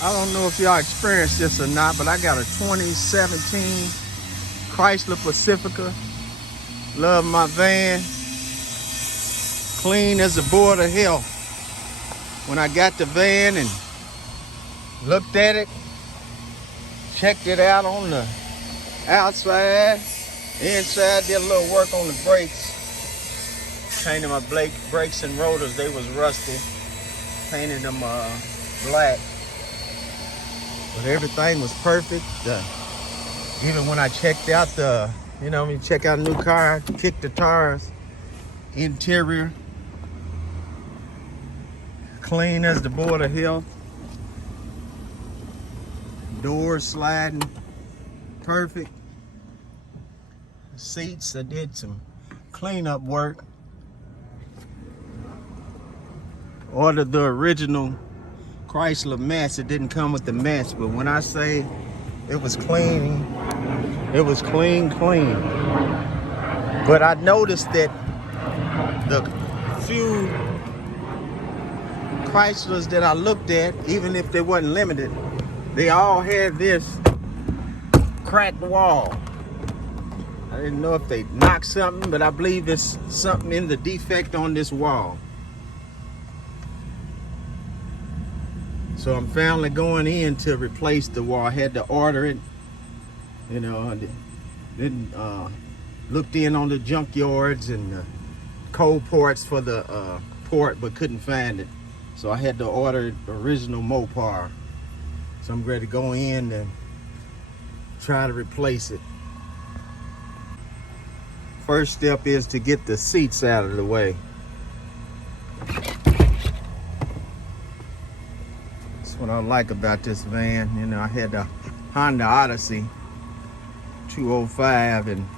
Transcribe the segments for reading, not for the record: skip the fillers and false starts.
I don't know if y'all experienced this or not, but I got a 2017 Chrysler Pacifica. Love my van. Clean as a board of hell. When I got the van and looked at it, checked it out on the outside, inside, did a little work on the brakes. Painted my brakes and rotors, they was rusty. Painted them black. But everything was perfect. Even when I checked out when you check out a new car, kick the tires, interior, clean as the board of hell. Doors sliding, perfect. Seats, I did some cleanup work. Ordered the original Chrysler mess. It didn't come with the mess, but when I say it was clean, it was clean. But I noticed that the few Chryslers that I looked at, even if they wasn't limited, they all had this cracked wall. I didn't know if they knocked something, but I believe it's something in the defect on this wall. So I'm finally going in to replace the wall. I had to order it, looked in on the junkyards and the cold parts for the port, but couldn't find it. So I had to order original Mopar. So I'm ready to go in and try to replace it. First step is to get the seats out of the way. What I like about this van, I had the Honda Odyssey 205 and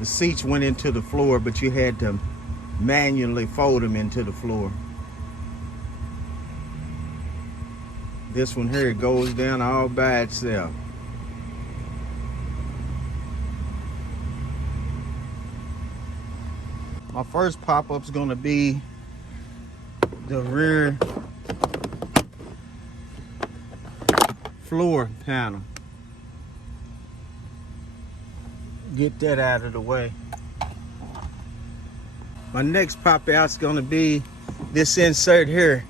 the seats went into the floor, but you had to manually fold them into the floor. This one here goes down all by itself. My first pop-up's gonna be the rear floor panel. Get that out of the way. My next pop out's gonna be this insert here.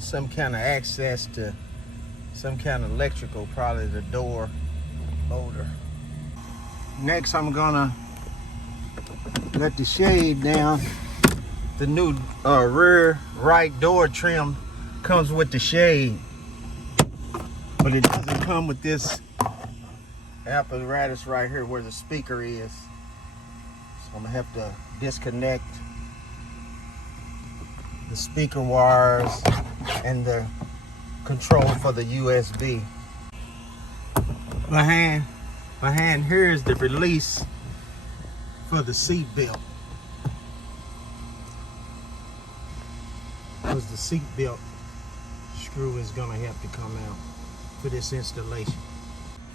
Some kind of access to some kind of electrical, probably the door motor. Next I'm gonna let the shade down. The new rear right door trim comes with the shade, but it doesn't come with this apparatus right here where the speaker is. So I'm gonna have to disconnect the speaker wires and the control for the USB. Behind here is the release for the seat belt. Because the seat belt screw is gonna have to come out for this installation.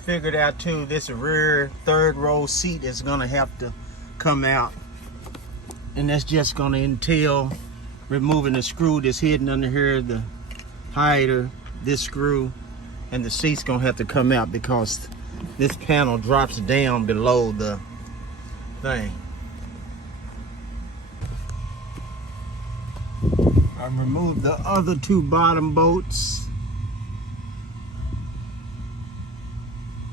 Figured out too, this rear third row seat is gonna have to come out, and that's just gonna entail removing the screw that's hidden under here, the hider, this screw, and the seat's gonna have to come out because this panel drops down below the thing. I removed the other two bottom bolts.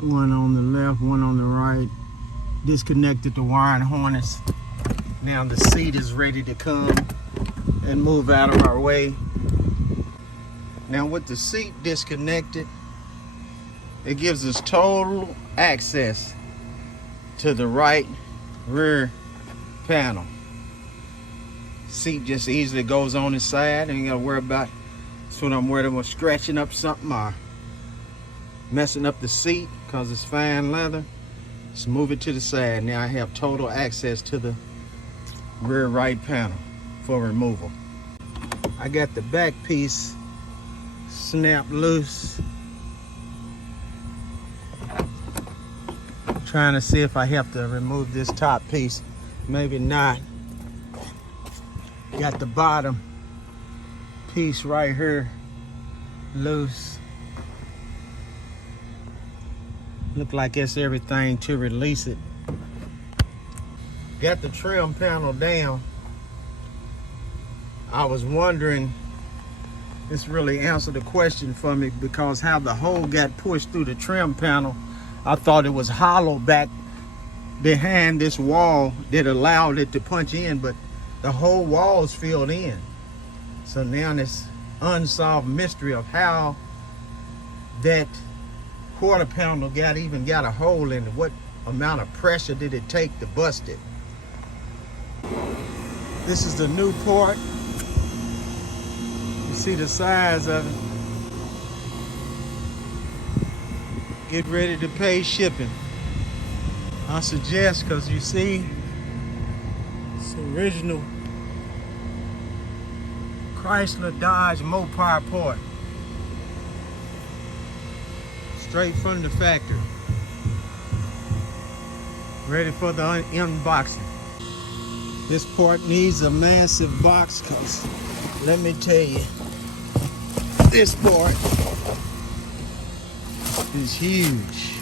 One on the left, one on the right. Disconnected the wiring harness. Now the seat is ready to come and move out of our way. Now with the seat disconnected, it gives us total access to the right rear panel. Seat just easily goes on the side, and you gotta worry about, that's what I'm worried about, scratching up something or messing up the seat because it's fine leather. Just move it to the side. Now I have total access to the rear right panel for removal. I got the back piece snapped loose. Trying to see if I have to remove this top piece. maybe not. Got the bottom piece right here loose. Look like it's everything to release it. Got the trim panel down. I was wondering, this really answered the question for me, because how the hole got pushed through the trim panel, I thought it was hollow back behind this wall that allowed it to punch in, but the whole wall is filled in. So now this unsolved mystery of how that quarter panel got a hole in it. What amount of pressure did it take to bust it? This is the new port. You see the size of it. Get ready to pay shipping. I suggest, because you see it's original Chrysler Dodge Mopar port, straight from the factory, ready for the unboxing. This port needs a massive box, because let me tell you, this port is huge.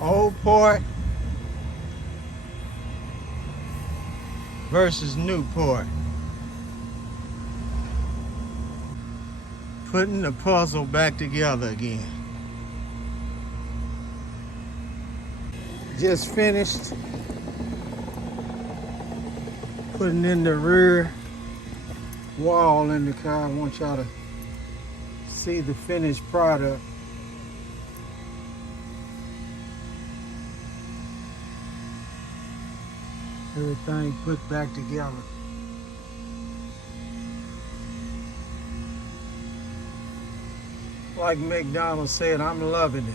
Old port versus new port. Putting the puzzle back together again. Just finished putting in the rear wall in the car. I want y'all to see the finished product. Everything put back together. Like McDonald said, I'm loving it.